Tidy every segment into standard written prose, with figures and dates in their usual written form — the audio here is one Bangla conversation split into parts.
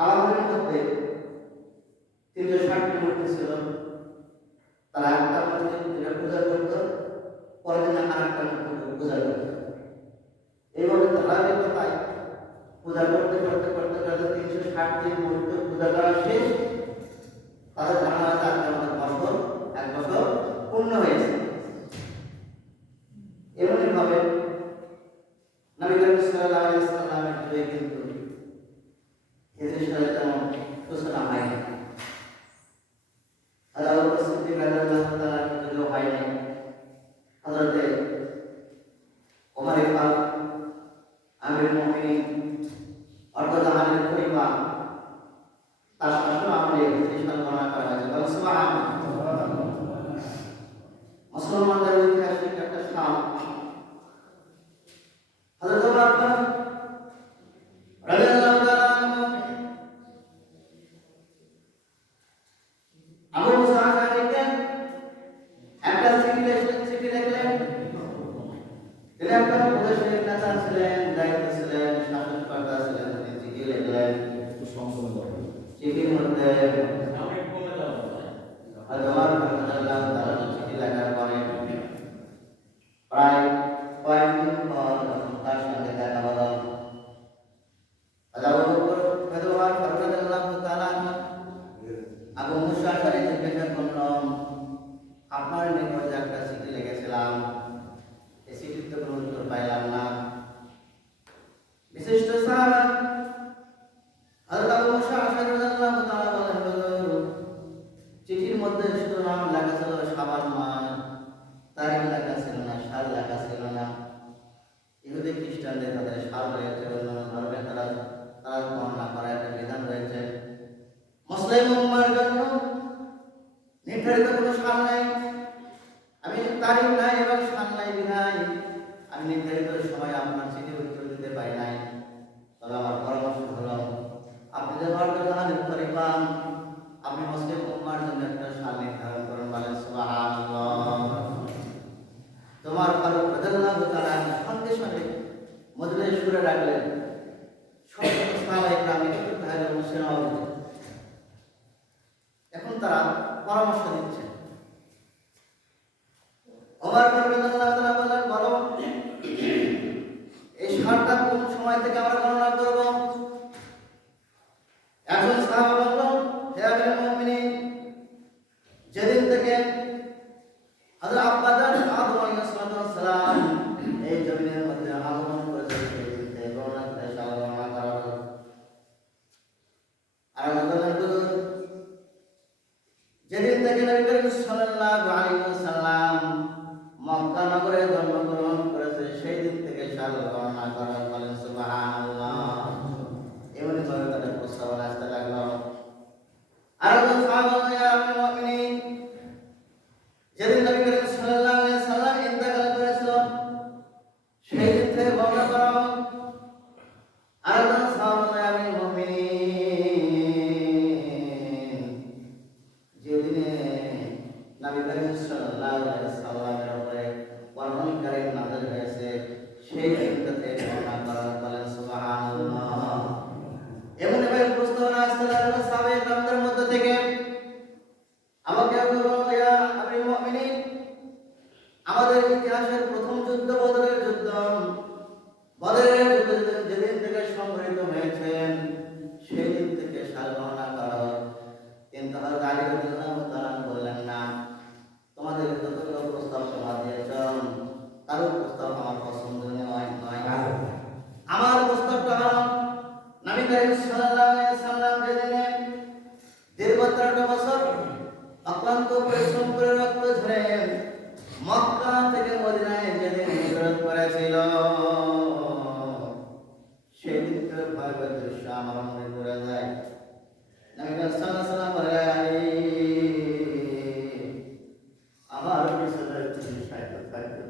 কালামের মধ্যে 360টি মূর্তি ছিল। তারা একটা মূর্তি যেটা পূজা করত, পরের দিন আরেকটা মূর্তি পূজা করত। এইভাবে ধারাবাহিকতায় পূজা করতে করতে করতে করতে 360টি মূর্তি পূজা করা শেষ। তাদের ধারণা হচ্ছে আমাদের এক বছর পূর্ণ হয়েছে। এমনই ভাবে নবী করিম সাল্লাল্লাহু আলাইহি ওয়াসাল্লামের যুগে কিন্তু হিজরি সালের তেমন সূচনা হয়নি। আবু বকর সিদ্দিক রাদিয়াল্লাহু তাআলা যুগেও হয়নি। হযরতে ওমর ইবনে আমিরুল মুমিনিন অর্ধজাহানের খলিফা তার শাসন আমলে হিজরি সাল গণনা করা হয়েছে। বলেন সুবহানাল্লাহ। মুসলমানদের ঐতিহাসিক একটা সাল। হযরত ওমর রাদিয়াল্লাহু তাআলা আবু মুসা আশআরীকে একটা চিঠি লিখলেন। তিনি একজন উপদেশের নেতা ছিলেন, দায়িত্ব ছিলেন, শাসনকর্তা ছিলেন। তিনি চিঠি লিখলেন। চিঠির মধ্যে চিঠি লেখার পরে প্রায় কয়েকদিন পর তার সঙ্গে দেখা হলো। আবু মুসা আশআরী জিজ্ঞাসা করলেন, আপনার নিকট যে একটা চিঠি লিখেছিলাম, এই চিঠির তো কোনো উত্তর পাইলাম না। বিশিষ্ট সাহাবা হযরত আবু মুসা আশআরী রাদিয়াল্লাহু তাআলা বলেন, হুজুর, চিঠির মধ্যে শুধু নাম লেখা ছিল শাবান মাস, তারিখ লেখা ছিল না, সাল লেখা ছিল না। ইহুদি খ্রিস্টানদের তাদের সাল রয়েছে, অন্যান্য ধর্মে তারা গণনা করার একটা বিধান রয়েছে। মুসলিম উম্মার জন্য নির্ধারিত কোনো সাল নাই, আমি তারিখ নাই এবং সাল নাই বিধায় আমি নির্ধারিত সময় আপনার চিঠির উত্তর দিতে পারি নাই। তবে আমার পরামর্শ হলো, আপনি যে অর্ধজাহানের খলিফা, আপনি মুসলিম উম্মার জন্য একটা সাল নির্ধারণ করুন। বলেন সুবহানাল্লাহ। তোমার ফারুক রাদিয়াল্লাহু তাআলা সঙ্গে সঙ্গে মজলিস শুরু রাখলেন। সমস্ত সাহাবায়ে কেরাম একত্রিত হয়ে বসেন। এখন তারা পরামর্শ দিচ্ছেন। ওমর রাদিয়াল্লাহু তাআলা বললেন, বলো এই সালটা কোন সময় থেকে আমরা গণনা করব? একজন সাহাবা বলল, হে আমিরুল মুমিনিন, যেদিন থেকে হযরত আব্বাজান আদম আলাইহিস সালাম এই জমিনের মধ্যে আগমন করেছে সেদিন থেকে গণনা করে সাল গণনা করা হবে। আর বললেন, যেদিন থেকে নবী করিম সাল্লাল্লাহু আলাইহি ওয়াসাল্লাম মক্কা নগরে জন্মগ্রহণ করেছে সেই দিন থেকে সাল গণনা করা। বলেন সুবহানাল্লাহ। এমনি ভাবে তাদের প্রস্তাবনা আসতে লাগলো। আর সাহাবা আমিরুল মুমিনিন, যেদিন নবী করিম সাল্লাল্লাহু আলাইহি ওয়াসাল্লাম ইন্তেকাল করেছিল সেই দিন থেকে গণনা করা। আর সাহাবা আমিরুল মুমিনিন, যেদিনে নবী করিম সাল্লাল্লাহু আলাইহি ওয়াসাল্লামের উপরে কোরআন কারীম নাযিল হয়েছে সেই দিনটা থেকে গণনা করা। বলেন সুবহানাল্লাহ। এমন ভাবে প্রস্তাবনা আসতে লাগলো সাহাবায়ে কেরামদের মধ্যে থেকে। আমাকে বলল, ইয়া আমিরুল মুমিনিন, আমাদের ইতিহাসের প্রথম যুদ্ধ বদরের যুদ্ধ। বদরের যুদ্ধ যেদিন থেকে সংঘটিত হয়েছে সেই দিন থেকে সাল গণনা করা। কিন্তু হযরত আলী রাদিয়াল্লাহু তাআলা বললেন, না, তোমাদের যতগুলো প্রস্তাব তোমরা দিয়েছ তার প্রস্তাব আমার পছন্দনীয় নয়। আমার প্রস্তাবটা হলো, নবী করিম সাল্লাল্লাহু আলাইহি ওয়াসাল্লাম যেদিনে দীর্ঘ 13 বছর অক্লান্ত পরিশ্রম করে রক্ত ঝরে মক্কা থেকে মদিনায় যেদিন হিজরত করেছিল সেই দিনকার ভয়াবহ দৃশ্য আমার মনে পড়ে যায়। নবী সাল্লাল্লাহু আলাইহি ওয়াসাল্লাম বলেন, আমার পিছনে তুমি সাইড থাকবে।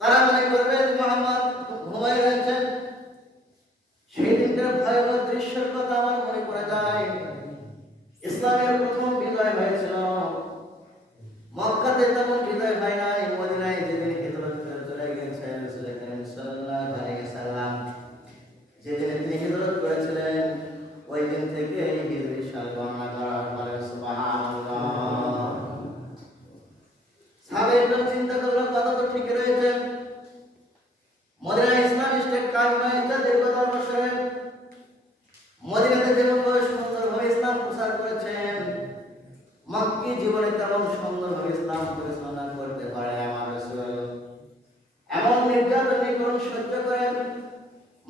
তারা মনে করবে মুহাম্মদ ঘুমায় রয়েছেন। সেই দিনকার ভয়াবহ দৃশ্যের কথা আমার মনে পড়ে যায়। ইসলামের প্রথম বিজয় হয়েছিল মক্কাতে, তেমন বিজয় হয় নাই। মদিনায় যেদিন হিজরত করে চলে গেছেন রাসূল করিম সাল্লাল্লাহু আলাইহি ওয়াসাল্লাম, যেদিন তিনি হিজরত করেছিলেন থেকে হিজরি সাল গণনা করা হয়। সুবহানাল্লাহ। সাহাবায়ে চিন্তা করলো কথা তো ঠিক রয়েছে, মদিনা ইসলাম স্টেট কায়েম হয়েছে দীর্ঘ 10 বছরে। মদিনাতে যেভাবে সুন্দরভাবে ইসলাম প্রচার করেছেন, মক্কি জীবনে তেমন সুন্দরভাবে ইসলাম পরিচালনা করতে পারে আমার রাসূল। এমন নির্যাতন নিপীড়ন সহ্য করেন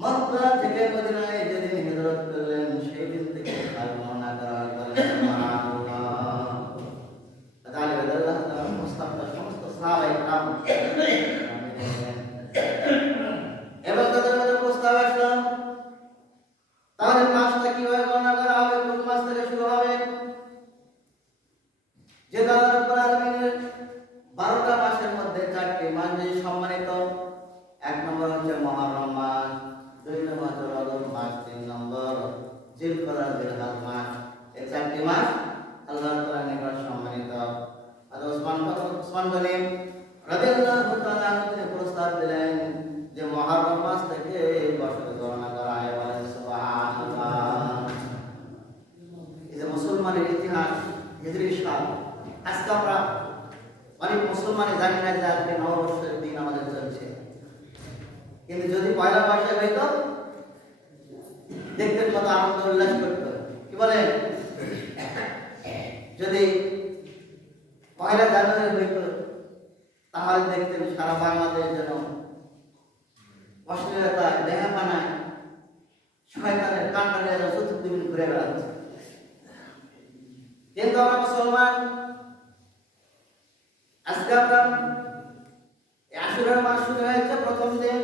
মক্কা থেকে মদিনায় যেদিন হিজরত করলেন সেই দিন থেকে সাল গণনা করা হয়। সুবহানাল্লাহ। তাহলে আল্লাহ তাআলা মুস্তাফা সমস্ত সাহাবায়ে کرام এবং তাদের মধ্যে প্রস্তাব আসলো, তাহলে মাসটা কিভাবে গণনা করা হবে, কোন মাস থেকে শুরু হবে? যে আল্লাহ রাব্বুল আলামিনের 12টা মাসের মধ্যে 4টি মাস যে সম্মানিত। 1 নম্বর হচ্ছে মুহররম মাস, 2 নম্বর রজব মাস, 3 নম্বর জিলকদা জিলহজ মাস। এই 4টি মাস আল্লাহ তাআলার নিকট সম্মানিত। আর ওসমান গনি রাদিয়াল্লাহু তাআলা তিনি প্রস্তাব দিলেন যে মুহররম মাস থেকে বছর গণনা করা হয়। সুবহানাল্লাহ। এই যে মুসলমানের ইতিহাস হিজরি সাল, আজকে আমরা অনেক মুসলমানই জানি না যে আজকে নববর্ষের দিন আমাদের চলছে, কিন্তু যদি পয়লা বৈশাখ হইতো দেখতে কত আনন্দ উল্লাস করতো। কি বলেন? যদি পয়লা জানুয়ারি হইতো তাহলে দেখতেন সারা বাংলাদেশ যেন অশ্লীলতা দেহাপানায় শয়তানের কান্ডারে চতুর্দিন ঘুরে বেড়াচ্ছে। কিন্তু আমরা মুসলমান, আজকে আমরা আশুরার মাস শুরু হয়েছে প্রথম দিন।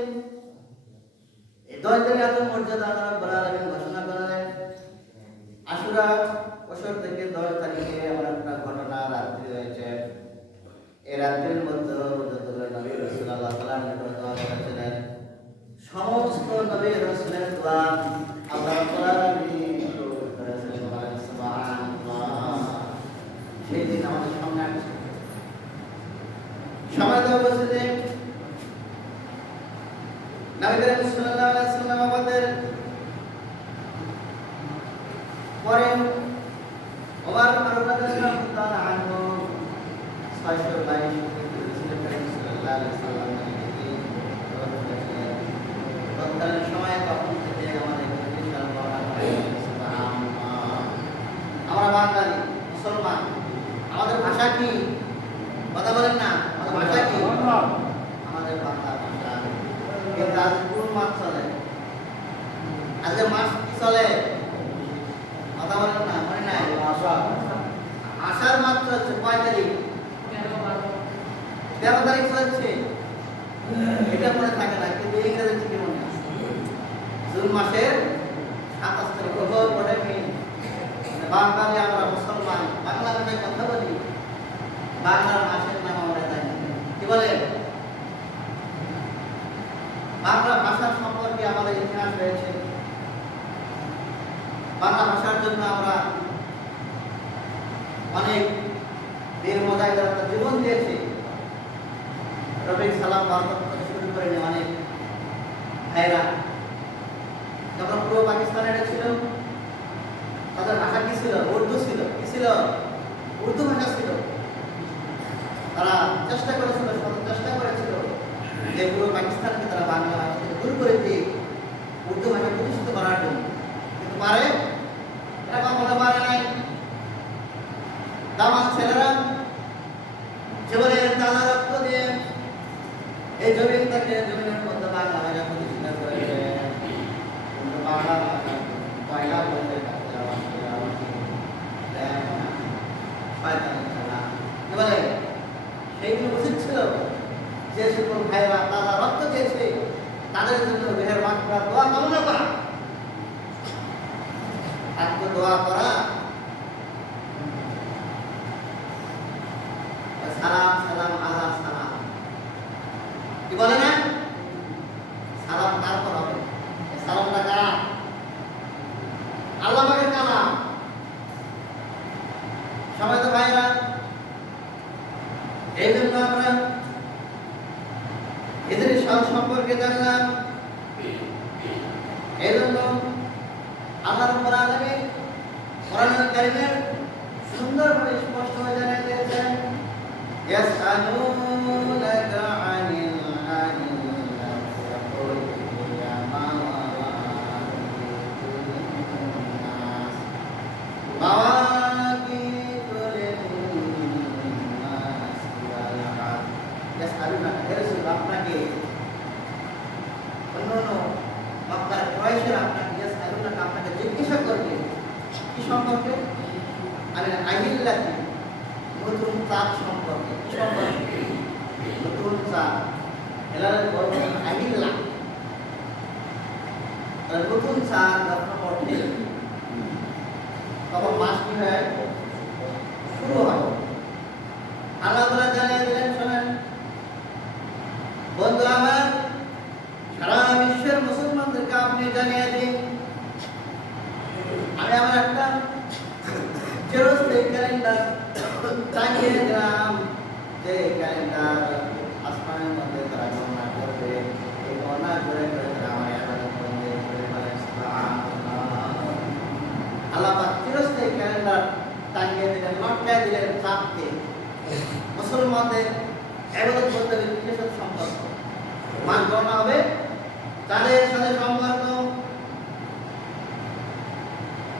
এই 10 দিনের এত মর্যাদা আল্লাহ রাব্বুল আলামিন ঘোষণা করলেন। আশুরা বছর থেকে 10 তারিখে এমন একটা ঘটনা রাত্রি হয়েছে। এই রাত্রির মধ্যে যতগুলো নবী রাসূল আল্লাহ তাআলার নিকট দোয়া করেছিলেন, সমস্ত নবী রাসূলের দোয়া আল্লাহ তাআলা কবুল করেছেন। সুবহানাল্লাহ। সেই দিন আমাদের সামনে আসছে। সমাজে উপস্থিতি নবী করিম সাল্লাল্লাহু আলাইহি ওয়াসাল্লাম আমাদের পরে ওমর ফারুক রাদিয়াল্লাহু তাআলা আনহু 622 সাল্লাল্লাহু আলাইহি ওয়াসাল্লাম তৎকালীন সময়ে তখন থেকে আমাদের বিশাল বড় আমরা বাঙালি মুসলমান, আমাদের ভাষা কি? কথা বলেন না, আমাদের ভাষা কি? আমাদের বাংলা ভাষা। কিন্তু আজ কোন মাস চলে? আজকে মাস কি চলে? কথা বলেন না, মনে নাই? আষাঢ় মাস চলছে। কয় তারিখ? 13 তারিখ চলছে। এটা মনে থাকে না, কিন্তু ইংরেজি ঠিকই মনে আছে। জুন মাসের 27 তারিখ পড়ে মি। বাঙালি আমরা মুসলমান, বাংলা ভাষায় কথা বলি, বাংলার মাসের নাম আমরা জানি। কি বলে? বাংলা ভাষার সম্পর্কে আমাদের ইতিহাস রয়েছে। বাংলা ভাষার জন্য আমরা অনেক বীর মুজাহিদরা জীবন দিয়েছি। রফিক সালাম বারকত থেকে শুরু করে অনেক ভাইরা যখন পূর্ব পাকিস্তানে এটা ছিল, তাদের ভাষা কি ছিল? উর্দু ছিল। কি ছিল? উর্দু ভাষা ছিল। তারা চেষ্টা করেছিল যে পুরো পাকিস্তানকে তারা বাংলা ভাষা থেকে দূর করে দিয়ে উর্দু ভাষা প্রতিষ্ঠিত করার জন্য, কিন্তু পারে? এরা কখনো পারে নাই। দামাল ছেলেরা জীবনের তাজা রক্ত দিয়ে এই জমিনের মধ্যে বাংলা ভাষা প্রতিষ্ঠিত করেছে। কিন্তু বাংলা ভাষা পয়লা বলতে সেইগুলো উচিত ছিল যে সকল ভাইরা তারা রক্ত দিয়েছে তাদের জন্য দেহের মাত্রা দোয়া কামনা করা, আজকে দোয়া করা, সালাম সালাম আল্লাহ সালাম। কি বলে না? সালাম তারপর হবে। সালামটা কারা? আল্লাহ পাকের কালাম। সবাই তো ভাইরা, এই জন্য আমরা এদের সম্পর্কে জানলাম। এই জন্য আল্লাহ রাব্বুল আলামিন কোরআনুল কারীমে সুন্দরভাবে স্পষ্ট হয়ে জানিয়ে দিয়েছেন ইয়াসআলুনাকা আনিল আখিরাতি কুল হিয়া মাওয়াকিতুন লিন-নাস ওয়াল হাজ। ইয়াসআলুনাকা হে রাসূল আপনাকে অন্যান্য মক্কার কুরাইশরা আপনাকে ইয়াসআলুনাকা আপনাকে জিজ্ঞাসা করবে কি সম্পর্কে? আরে আহিল্লাতি নতুন চাঁদ সম্পর্কে। কি সম্পর্কে? নতুন চাঁদ এলার বলছেন আহিল্লা, নতুন চাঁদ যখন ওঠে তখন মাস কি হয় শুরু হয়। আল্লাহ তাআলা জানিয়ে দিলেন শোনেন বন্ধু আমার, সারা বিশ্বের মুসলমানদেরকে আপনি জানিয়ে দিন আমি আমার একটা চিরস্থায়ী ক্যালেন্ডার টাঙিয়ে দিলাম, যে ক্যালেন্ডার আসমানের মধ্যে তারা গণনা করবে, এই গণনা করে করে তারা আমার ইবাদত করবে। আল্লাহ পাক চিরস্থায়ী ক্যালেন্ডার টাঙিয়ে দিলেন, লটকায় দিলেন চাঁদকে। মুসলমানদের ইবাদত করতে হবে কিসের সাথে সম্পর্ক? মাস গণনা হবে চাঁদের সাথে সম্পর্ক।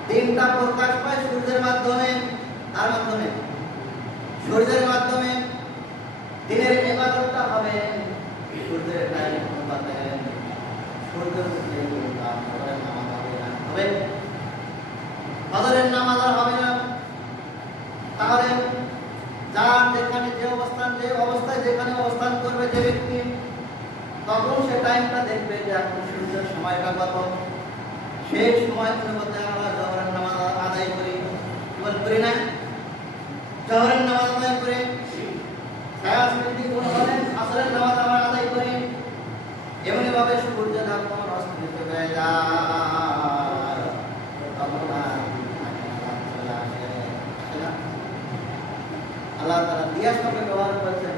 দিনটা প্রকাশ পায় সূর্যের মাধ্যমে, তার মাধ্যমে সূর্যের মাধ্যমে দিনের ইবাদতটা হবে সূর্যের টাইম অনুপাতে। সূর্য উঠলে ফজরের নামাজ হবে না, হবে ফজরের নামাজ আর হবে না। তাহলে যার যেখানে যে অবস্থায় যেখানে অবস্থান করবে যে ব্যক্তি, তখন সে টাইমটা দেখবে যে এখন সূর্যের সময়টা কত। সেই সময় অনুপাতে আমরা জোহরের নামাজ আদায় করি, করি না? জোহরের নামাজ আদায় করি, আসরের নামাজ আমরা আদায় করি। এমনি ভাবে সূর্য যখন অস্তমিত হয়ে যায় তখন আল্লাহ তাআলা দিয়ার সঙ্গে ব্যবহার করেছেন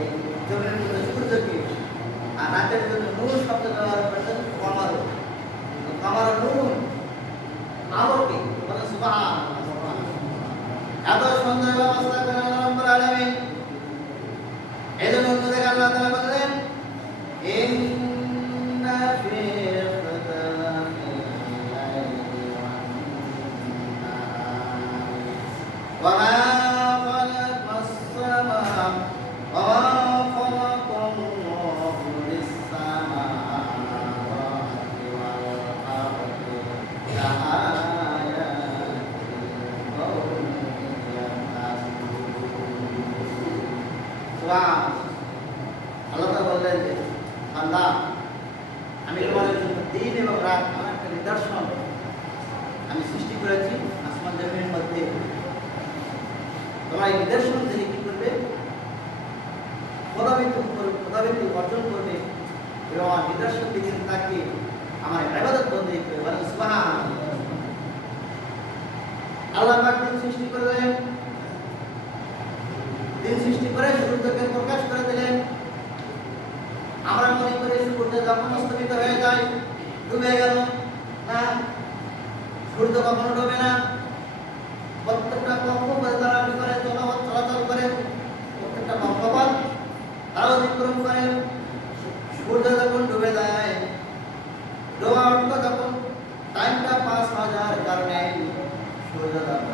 এই জমিনের মধ্যে সূর্যকে, আর রাতের জন্য নূর শব্দ ব্যবহার করেছেন কমর। কমর নূর আলোকে, বলে সুবহানাল্লাহ। এত সুন্দর ব্যবস্থা করেন আল্লাহ রাব্বুল আলামিন। এজন্য দেখে আল্লাহ তাআলা বললেন ইন্না ফি ইখতিলাফিল লাইলি ওয়ান নাহারি ওয়া মা খালাকাস সামা'a ওয়া মা খালাকাল্লাহু লিস-সামাওয়াতি ওয়াল আরদি লাআয়াতিন লিকাওমিন ইয়াহতাদুন। আল্লাহ তাআলা বললেন যে বান্দা, আমি তোমাদের জন্য দিন এবং রাত আমার একটা নিদর্শন আমি সৃষ্টি করেছি আসমান জমিনের মধ্যে। তোমরা এই নিদর্শন থেকে কি করবে? খোদাবৃত্তি অর্জন করবে এবং আমার নিদর্শন দিকে তাকে আমার ইবাদত বন্দী করবে। বলেন সুবহানাল্লাহ। আল্লাহ পাক দিন সৃষ্টি করলেন, দিন সৃষ্টি করে সূর্যকে প্রকাশ করে দিলেন। আমরা মনে করি সূর্য যখন অস্তমিত হয়ে যায় ডুবে গেল, না, সূর্য কখনো ডুবে না। প্রত্যেকটা কক্ষপথে তারা কি করে? চলাচল করে। প্রত্যেকটা কক্ষপথ তারা অতিক্রম করে। সূর্য যখন ডুবে যায়, ডোবা অর্থ যখন টাইমটা পাস হয়ে যাওয়ার কারণে সূর্য যখন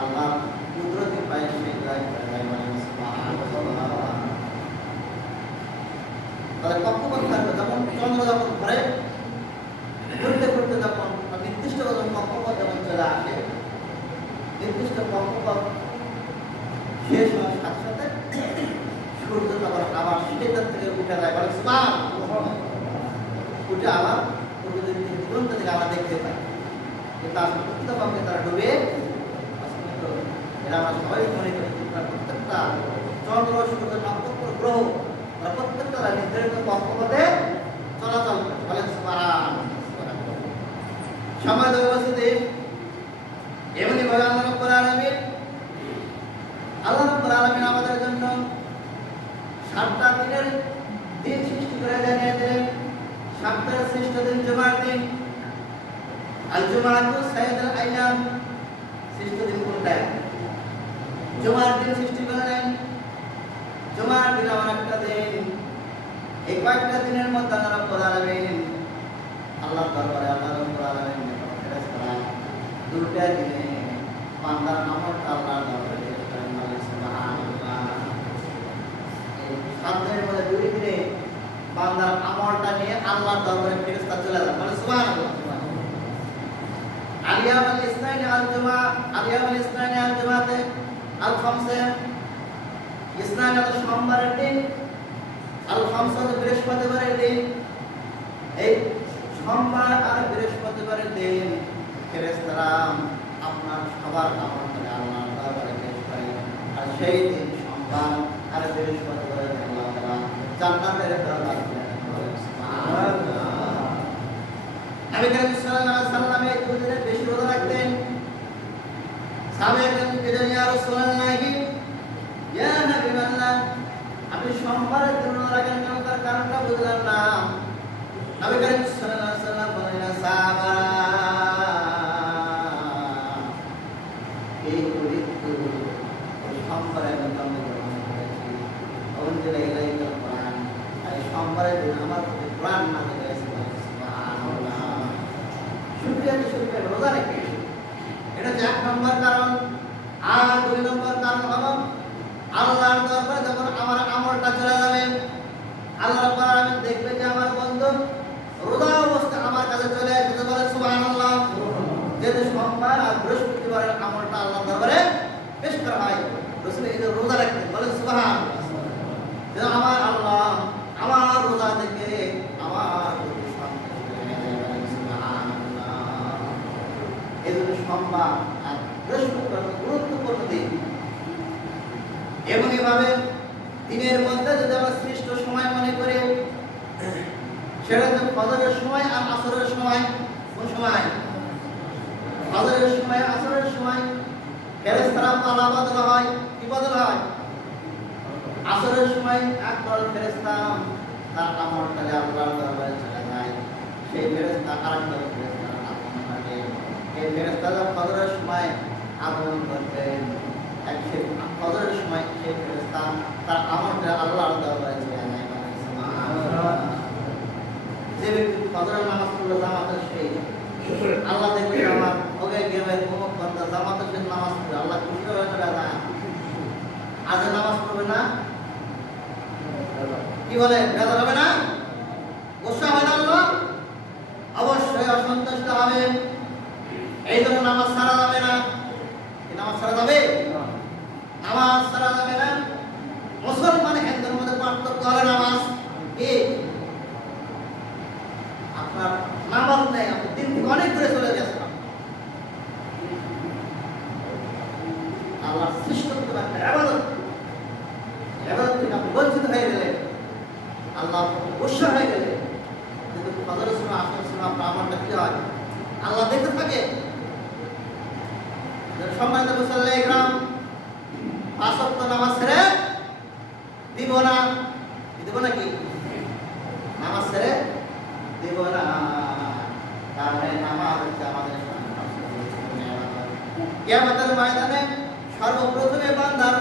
আল্লাহ কুদরতি পায়ে সেই যায় করে যায়। বলেন সুবহানাল্লাহ। তাহলে কক্ষপথ থাকবে যখন চন্দ্র যখন ঘরে ঘুরতে ঘুরতে যখন নির্দিষ্ট কক্ষপথ যখন চলে আসে, নির্দিষ্ট কক্ষপথ শেষ হওয়ার সাথে সাথে সূর্য তখন আবার সেটার থেকে উঠে যায়। বলে সুবহানাল্লাহ। উঠে আবার দিগন্ত থেকে আমরা দেখতে পাই, কিন্তু আসলে প্রকৃতপক্ষে তারা ডুবে অস্তমিত। এরা আমরা সবাই মনে করি প্রত্যেকটা চন্দ্র সূর্য নক্ষত্র গ্রহ প্রত্যেকটা নির্ধারিত কক্ষপথে চলাচল করে। বলেন সুবহানাল্লাহ। সমাজ উপস্থিতি এমনি ভাবে আল্লাহ রাব্বুল আলামিন আমাদের জন্য 7টা দিনের দিন সৃষ্টি করে জানিয়ে দিলেন। সপ্তাহের শ্রেষ্ঠ দিন জুমার দিন। আল জুমাআতু সাইয়্যিদুল আইয়াম, শ্রেষ্ঠ দিন কোনটা? জুমার দিন সৃষ্টি করলেন। জুমার দিন এমন একটা দিন, এই কয়েকটা দিনের মধ্যে আল্লাহ রাব্বুল আলামিন, আল্লাহ দরবারে আল্লাহ রাব্বুল আলামিন ফেরেশতারা দুটা দিনে বান্দার আমলটা আল্লাহর দরবারে পেশ করেন। সুবহানাল্লাহ। এই 7 দিনের মধ্যে 2 দিনে বান্দার আমলটা নিয়ে আল্লাহর দরবারে ফেরেশতা চলে যান। মানে সুবহানাল্লাহ। আলিয়াম আল ইসনাইন আল জুমা, আলিয়াম আল ইসনাইন আল জুমাতে আল খামসে, ইসনাইন হলো সোমবারের দিন, আল খামসা হলো বৃহস্পতিবারের দিন। এই সোমবার আর বৃহস্পতিবারের দিন ফেরেশতারা আপনার সবার আমলটা আল্লাহর দরবারে পেশ করেন। আর সেই দিন সোমবার আর বৃহস্পতিবারের দিন আল্লাহ তাআলা জান্নাতের দরজা খুলে দেন। সুবহানাল্লাহ। নবী করিম সাল্লাল্লাহু আলাইহি ওয়াসাল্লাম এই দুদিনে বেশি রোজা রাখতেন। সাহাবায়ে কেরাম বললেন, ইয়া রাসূলুল্লাহ, ইয়া হাবিবাল্লাহ, আপনি সোমবারের দিন রোজা রাখেন কেন? তার কারণটা বুঝলাম না। নবী করিম সাল্লাল্লাহু আলাইহি ওয়াসাল্লাম বললেন, সাহাবা, এই পবিত্র সোমবারের দিন আমি গ্রহণ করেছি। অবঞ্জিত ইলাইহিল কুরআন, এই সোমবারের দিন আমার প্রতি কুরআন নাযিল হয়েছে। সুবহানাল্লাহ। শুকরিয়া তো শুকরিয়া রোজা রেখে, এটা হচ্ছে 1 নম্বর কারণ। আর 2 নম্বর কারণ হলো আল্লাহর দরবারে যখন আমার আমলটা চলে যাবে, আল্লাহ রাব্বুল আলামিন দেখবে যে আমার বন্ধু রোজা অবস্থায় আমার কাছে চলে আসছে। বলে সুবহানাল্লাহ। যেহেতু সোমবার আর বৃহস্পতিবারের আমলটা আল্লাহর দরবারে পেশ করা হয়, রাসূল এই রোজা রাখতেন। বলে সুবহানাল্লাহ। যে আমার আল্লাহ আমার রোজা দেখে আমার প্রতি সন্তুষ্ট হয়ে যাবেন। সুবহানাল্লাহ। এই জন্য সোমবার আর বৃহস্পতিবার গুরুত্বপূর্ণ দিন। এবং এভাবে দিনের মধ্যে যদি আমরা শ্রেষ্ঠ সময় মনে করি, সেটা হচ্ছে ফজরের সময় আর আসরের সময়। কোন সময়? ফজরের সময়, আসরের সময় ফেরেশতারা পালা বদল হয়। কি বদল হয়? আসরের সময় একদল ফেরেশতা তার আমলটা আল্লাহর দরবারে চলে যায়, সেই ফেরেশতা আরেকদল ফেরেশতার আগমন ঘটে। এই ফেরেশতারা ফজরের সময় আগমন করতেন, সেই ফজরের সময় সেই ফেরেশতা তার আমলটা আল্লাহর দরবারে চলে যায়। সুবহানাল্লাহ। যে ব্যক্তি ফজরের নামাজ পড়লো জামাতের, সেই আল্লাহ দেখবে আমার ওকে গেমের অমুক বান্দা জামাতের সাথে নামাজ পড়ে আল্লাহ খুশি হয়ে যাবে না। আজ নামাজ পড়বে না, কি বলে, বেজার হবে না? গোসা হবে না? আল্লাহ অবশ্যই অসন্তুষ্ট হবে। এই জন্য নামাজ ছাড়া যাবে না। কি নামাজ ছাড়া যাবে? নামাজ ছাড়া যাবে না। মুসলমান হিন্দুর মধ্যে পার্থক্য হলো নামাজ কি? আপনার নামাজ নেই, আপনি দিন থেকে অনেক দূরে চলে গেছেন। আল্লাহর সৃষ্টিগত একটা ইবাদত, ইবাদত থেকে আপনি বঞ্চিত হয়ে গেলেন, আল্লাহ গুসা হয়ে গেলেন। কিন্তু ফজরের সময়, আসরের সময় আপনার আমলটা কি হয়? আল্লাহ দেখতে থাকে। সম্মানিত মুসল্লি ইকরাম, 5 ওয়াক্ত নামাজ ছেড়ে দিব না। দিব নাকি? নামাজ ছেড়ে দিব না। কারণ নামাজ হচ্ছে আমাদের কিয়ামতের ময়দানে সর্বপ্রথমে বান্দার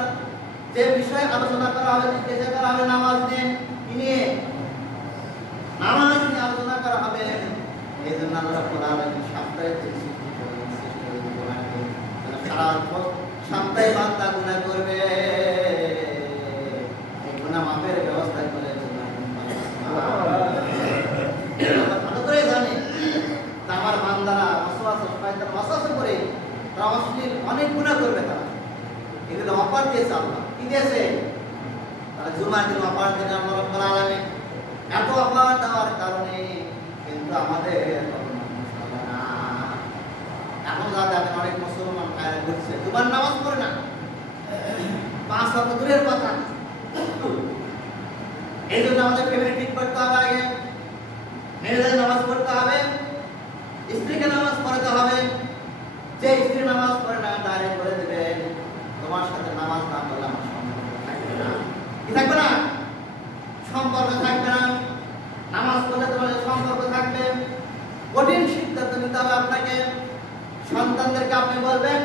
যে বিষয়ে আলোচনা করা হবে, জিজ্ঞাসা করা হবে নামাজ নিয়ে। কি নিয়ে? নামাজ নিয়ে আলোচনা করা হবে। এই জন্য আল্লাহ রাব্বুল আলামিন সপ্তাহে সৃষ্টি করেছেন, সৃষ্টি করেছেন গুনাহকে। সারা সপ্তাহে বান্দা গুনাহ করবে, এই গুনাহ মাফের ব্যবস্থা করেছেন। ভালো করে জানে আমার বান্দারা ওয়াসওয়াসা, শয়তান ওয়াসওয়াসা করে তারা অশ্লীল অনেক গুনাহ করবে। তারা এগুলো অফার দিয়েছে আল্লাহ। কি দিয়েছে? তারা জুমার দিন অফার দিয়েছে আল্লাহ রাব্বুল আলামিন। এত অফার দেওয়ার কারণে কিন্তু আমাদের এখন যা দেখেন অনেক মুসলমান খায়রা ঘুরছে, জুমার নামাজ পড়ে না, 5 ওয়াক্ত দূরের কথা। এই জন্য আমাদের ফ্যামিলি ঠিক করতে হবে। আগে নিজেদের নামাজ পড়তে হবে, স্ত্রীকে নামাজ পড়াতে হবে। যে স্ত্রী নামাজ পড়ে না, ডাইরেক্ট বলে দেবেন তোমার সাথে নামাজ না পড়লে আমার সম্পর্ক থাকবে না। কি থাকবে না? সম্পর্ক থাকবে না। নামাজ পড়লে তোমার সম্পর্ক থাকবে। কঠিন সিদ্ধান্ত নিতে হবে আপনাকে। সন্তানদেরকে আপনি বলবেন,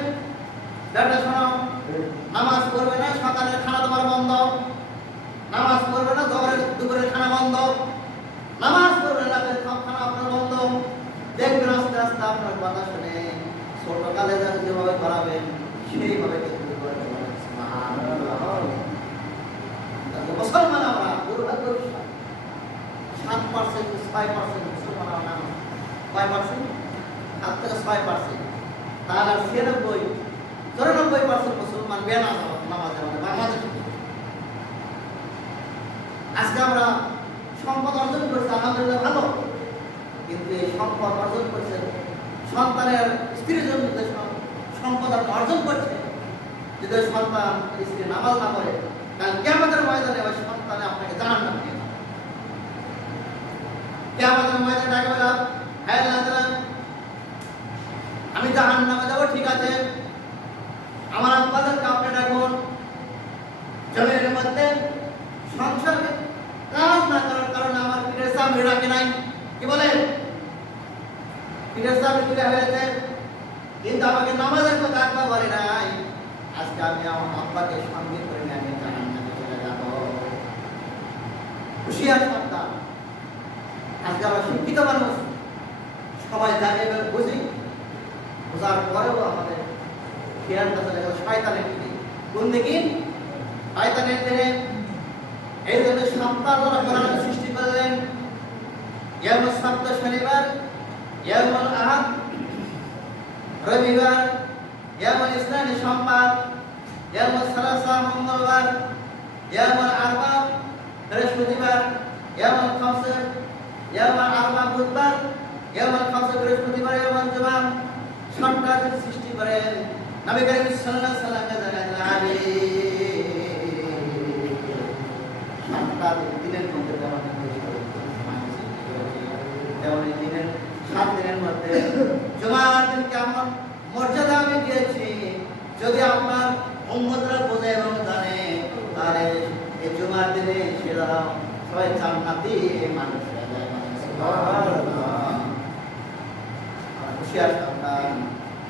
বেটা শোনো, নামাজ পড়বে না, সকালের খানা তোমার বন্ধ, নামাজ পড়বে না, দুপুরের খানা বন্ধ, নামাজ পড়বে না, রাতের খানা আপনার বন্ধ। দেখবেন আস্তে আস্তে আপনার কথা শুনে ছোটকালে যেভাবে করাবেন সেইভাবে কিন্তু করে দেবেন। মুসলমান আমরা দুর্ভাগ্য 7% 6% মুসলমান আমরা কয় পার্সেন্ট? 7 থেকে 6%। তাহলে 94% মুসলমান নামাজে বাংলাদেশে। আজকে আমরা সম্পদ অর্জন করছি, আলহামদুলিল্লাহ ভালো, কিন্তু এই সম্পদ অর্জন করছে সন্তানের স্ত্রীর জন্য সম্পদ অর্জন করছে, যদি সন্তান স্ত্রী নামাজ না করে কাল কিয়ামতের ময়দানে ওই সন্তানে আপনাকে জাহান্নামে নিয়ে যাবে। কিয়ামতের ময়দানে ডাকে বলা, হ্যাঁ আল্লাহ আমি জাহান্নামে যাবো, ঠিক আছে, আমার আব্বাদেরকে আপনি ডাকুন। জমিনের মধ্যে সংসারে কাজ না করার কারণে আমার পীরের সামনে রাখে নাই, কি বলেন, পীরের সামনে তুলে হয়েছে, কিন্তু আমাকে নামাজের কথা একবার বলে নাই। আজকে আমি আমার আব্বাকে সঙ্গে করে নিয়ে আমি জাহান্নামে চলে যাব। হুঁশিয়ার সন্তান। আজকে আমরা শিক্ষিত মানুষ, সবাই জানে এবার বুঝি, বোঝার পরেও আমাদের খেয়ালটা চলে গেল শয়তানের দিকে। কোন দিকে? শয়তানের দিকে। এই জন্য সপ্তাহ কোরআন সৃষ্টি করলেন। ইয়ামুল সাব্ত শনিবার, ইয়ামুল আহাদ রবিবার, ইয়ামুল ইসলাম সোমবার, ইয়ামুল সালাসা মঙ্গলবার, ইয়ামুল আরবা বৃহস্পতিবার, ইয়ামুল খামস ইয়ামুল আরবা বুধবার, ইয়ামুল খামস বৃহস্পতিবার, ইয়ামুল জুমা। সাতটা দিন সৃষ্টি করেন নবী করিম সাল্লাল্লাহু আলাইহি ওয়াসাল্লামকে জানালেন, আলী সাতটা দিনের মধ্যে যেমন দিনের 7 দিনের মধ্যে জুমার দিন কেমন মর্যাদা আমি দিয়েছি, যদি আপনার উম্মতরা বোঝে এবং জানে, তাহলে এই জুমার দিনে সেরা সবাই জান্নাতি মানুষ হয়ে যায়। সুবহানাল্লাহ। হুঁশিয়ার সন্তান,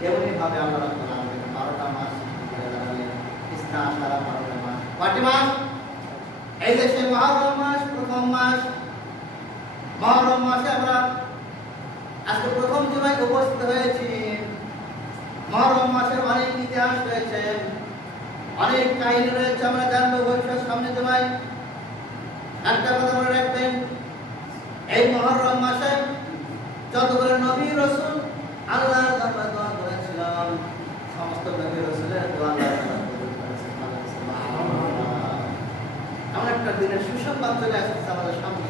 এমনি ভাবে আল্লাহ রাব্বুল আলামিন 12টা মাস সৃষ্টি করে দাঁড়ালেন। ইসলাম সারা 12টা মাস। কয়টি মাস? এই যে সেই মুহররম মাস, প্রথম মাস। মুহররম মাসে আমরা আজকে প্রথম জুমায় উপস্থিত হয়েছি। মুহররম মাসের অনেক ইতিহাস রয়েছে, অনেক কাহিনী রয়েছে, আমরা জানবো ভবিষ্যৎ সামনে জুমায়। একটা কথা মনে রাখবেন, এই মুহররম মাসে যতগুলো নবী রাসূল আল্লাহর দরবারে দোয়া করেছিলেন, সমস্ত নবী রাসূলের দোয়া আল্লাহ কবুল করেছেন। সুবহানাল্লাহ। এমন একটা দিনের সুসংবাদ চলে আসছে আমাদের সামনে।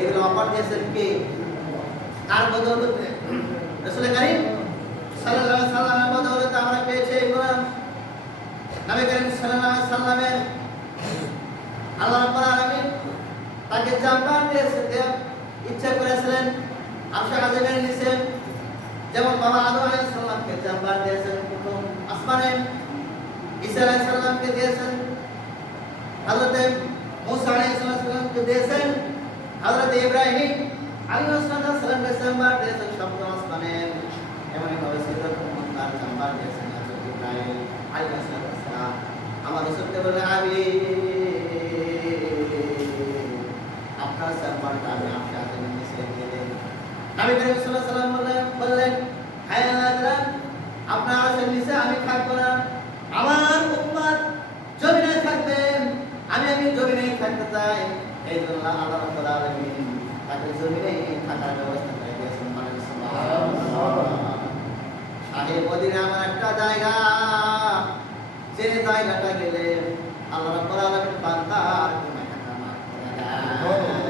এগুলো অফার দিয়েছেন কে? কার বদৌলতে? রাসূল কারীম সাল্লাল্লাহু আলাইহি ওয়াসাল্লামের বদৌলতে আমরা পেয়েছি এগুলো। নবী করিম সাল্লাল্লাহু আলাইহি ওয়াসাল্লামের আল্লাহ রাব্বুল আলামিন তাকে জান্নাত দিয়েছেন, ইচ্ছা করেছিলেন আরশে আযমের নিচে, যেমন বাবা আদম আলাইহিস সালামকে জান্নাত দিয়েছেন প্রথম আসমানে, ঈসা আলাইহিস সালামকে দিয়েছেন, হযরত মুসা আলাইহিস সালামকে দিয়েছেন, হযরত ইব্রাহিম আলাইহিস সালামকে জান্নাত দিয়েছেন সপ্তম আসমানে। এমনই ভাবে সিদরাতুল মুনতাহার জান্নাত দিয়েছেন হযরত ইব্রাহিম আলাইহিস সালাম। আমার রাসূলকে বললেন, আমি আপনার জান্নাতটা আমি আরশে আযমের নিচে রেখে দেব। নবী করিম সাল্লাল্লাহু আলাইহি ওয়াসাল্লাম বললেন, হায় আল্লাহ, আপনার আরশের নিচে আমি থাকবো না, আমার উম্মত জমিনে থাকবে, আমি জমিনে থাকতে চাই। এই জন্য আল্লাহ রাব্বুল আলামিন তাকে জমিনে থাকার ব্যবস্থা করে দিয়েছেন। সুবহানাল্লাহ। শাহে মদিনা এমন একটা জায়গা, যে জায়গাটা গেলে আল্লাহ রাব্বুল আলামিন বান্দার গুনাহ ক্ষমা করে দেন।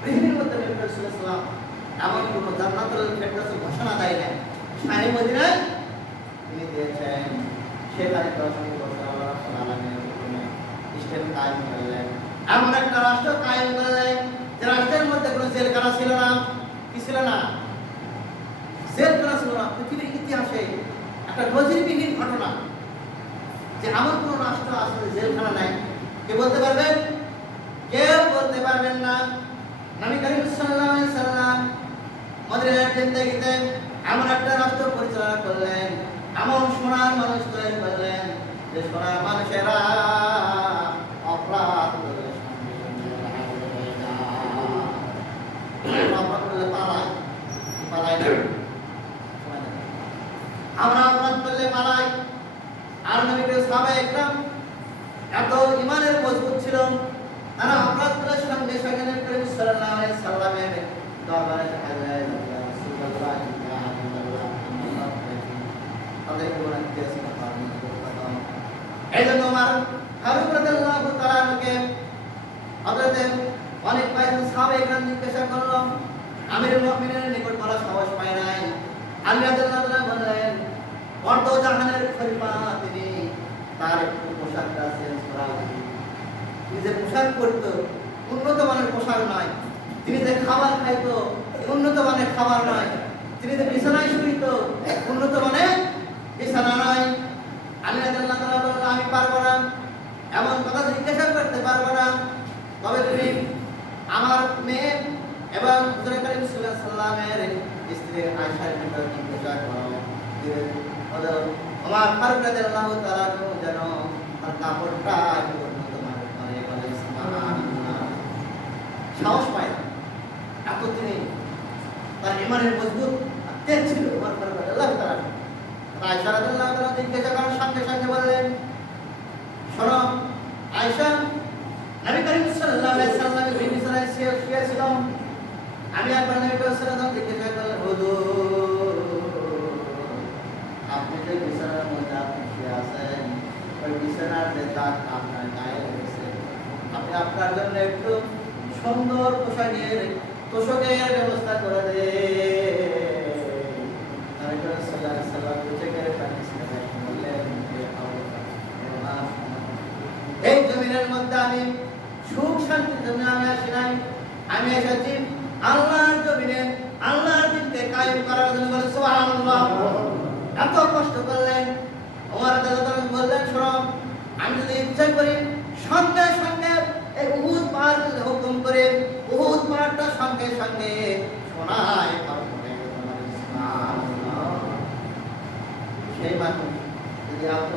পৃথিবীর মধ্যে নবী রাসূলুল্লাহ সাল্লাল্লাহু এমন কোন জান্নাতুল ফেরদাউসের ঘোষণা দেয় না, শাহে মদিনায় তিনি দিয়েছেন। সেখানে 10 বছর আল্লাহ রাব্বুল আলামিনের হুকুমে ইসলাম কায়েম করলেন। এমন একটা রাষ্ট্র কায়েম করলেন যে রাষ্ট্রের মধ্যে কোনো জেলখানা ছিল না। কি ছিল না? জেলখানা ছিল না। পৃথিবীর ইতিহাসে একটা নজিরবিহীন ঘটনা যে এমন কোনো রাষ্ট্র আসলে জেলখানা নাই। কে বলতে পারবেন? কেউ বলতে পারবেন না। নবী করিম সাল্লাল্লাহু আলাইহি সাল্লাম মদিনার জিন্দেগিতে এমন একটা রাষ্ট্র পরিচালনা করলেন, এমন সোনার মানুষ তৈরি করলেন যে সোনার মানুষেরা অপরাধ করলে সঙ্গে সঙ্গে রাগ হয়ে যায়। অপরাধ করলে পালায়, পালায় না। আমরা অপরাধ করলে পালাই। আর নবীকে সাহাবায়ে একরাম এত ইমানের মজবুত ছিল, তারা অপরাধ করার সঙ্গে সঙ্গে নবী করিম সাল্লাল্লাহু আলাইহি সাল্লামের দরবারে হাজির হয়ে যান। রাসূলুল্লাহ ইয়া হাবিবাল্লাহ তাদের কোন কেস কথা এইজন্য আমার ফারুক রাদিয়াল্লাহু তাআলা কে হযরত অনেক কয়েকজন সাহাবা একরাম জিজ্ঞাসা করলো, আমিরুল মুমিনের নিকট বলা সাহস পায় নাই। আলী রাদিয়াল্লাহু তাআলা বললেন, অর্ধ জাহানের খলিফা তিনি, তার একটু পোশাকটা চেঞ্জ করা উচিত। তিনি যে পোশাক পরতো উন্নত মানের পোশাক নয়, তিনি যে খাবার খাইতো উন্নত মানের খাবার নয়, তিনি যে বিছানায় শুইতো উন্নত মানের বিছানা নয়। আলী রাদিয়াল্লাহু তাআলা বললেন, আমি পারবো না, এমন কথা জিজ্ঞাসা করতে পারবো না, তবে তুমি আমার মেয়ে এবং হুজুর করিম সাল্লাল্লাহু আলাইহি সাল্লামের স্ত্রী আয়েশার নিকট জিজ্ঞাসা করো। আমার ফারুক রাদিয়াল্লাহু তাআলা যেন তার কাপড়টা উন্নত মানের করে, বলে সুবহানাল্লাহ। সাহস পায় না, এত তিনি তার ইমানের মজবুত তেজ ছিল আমার ফারুক রাদিয়াল্লাহু তাআলা। আয়েশা রাদিয়াল্লাহু তাআলা জিজ্ঞাসা করার সঙ্গে সঙ্গে বললেন, শোনো আয়েশা, নবী করিম সাল্লাল্লাহু আলাইহি সাল্লামের বিছানায় শুয়েছিল, আমি একবার নবী করিম সাল্লাল্লাহু আলাইহি সাল্লাম জিজ্ঞাসা করলাম, হুজুর আপনি যে বিছানার মধ্যে আপনি শুয়ে আছেন, ওই বিছানার যে দাগ আপনার গায়ে লেগেছে, আপনি আপনার জন্য একটু সুন্দর তোষকের ব্যবস্থা করে দেন। নবী করিম সাল্লাল্লাহু আলাইহি সাল্লাম তোষকের পানি ছেড়ে বললেন, এই জমিনের মধ্যে আমি সুখ শান্তির জন্য আমি আসি নাই, আমি এসেছি আল্লাহর জমিনে আল্লাহর দিনকে কায়েম করার জন্য। বলে সুবহানাল্লাহ। এত কষ্ট করলেন। ওমর রাদিয়াল্লাহু তাআলা বললেন, শোনো, আমি যদি ইচ্ছা করি সঙ্গে সঙ্গে এই উহুদ পাহাড় হুকুম করে উহুদ পাহাড়টা সঙ্গে সঙ্গে সোনায় সেই মানুষ যদি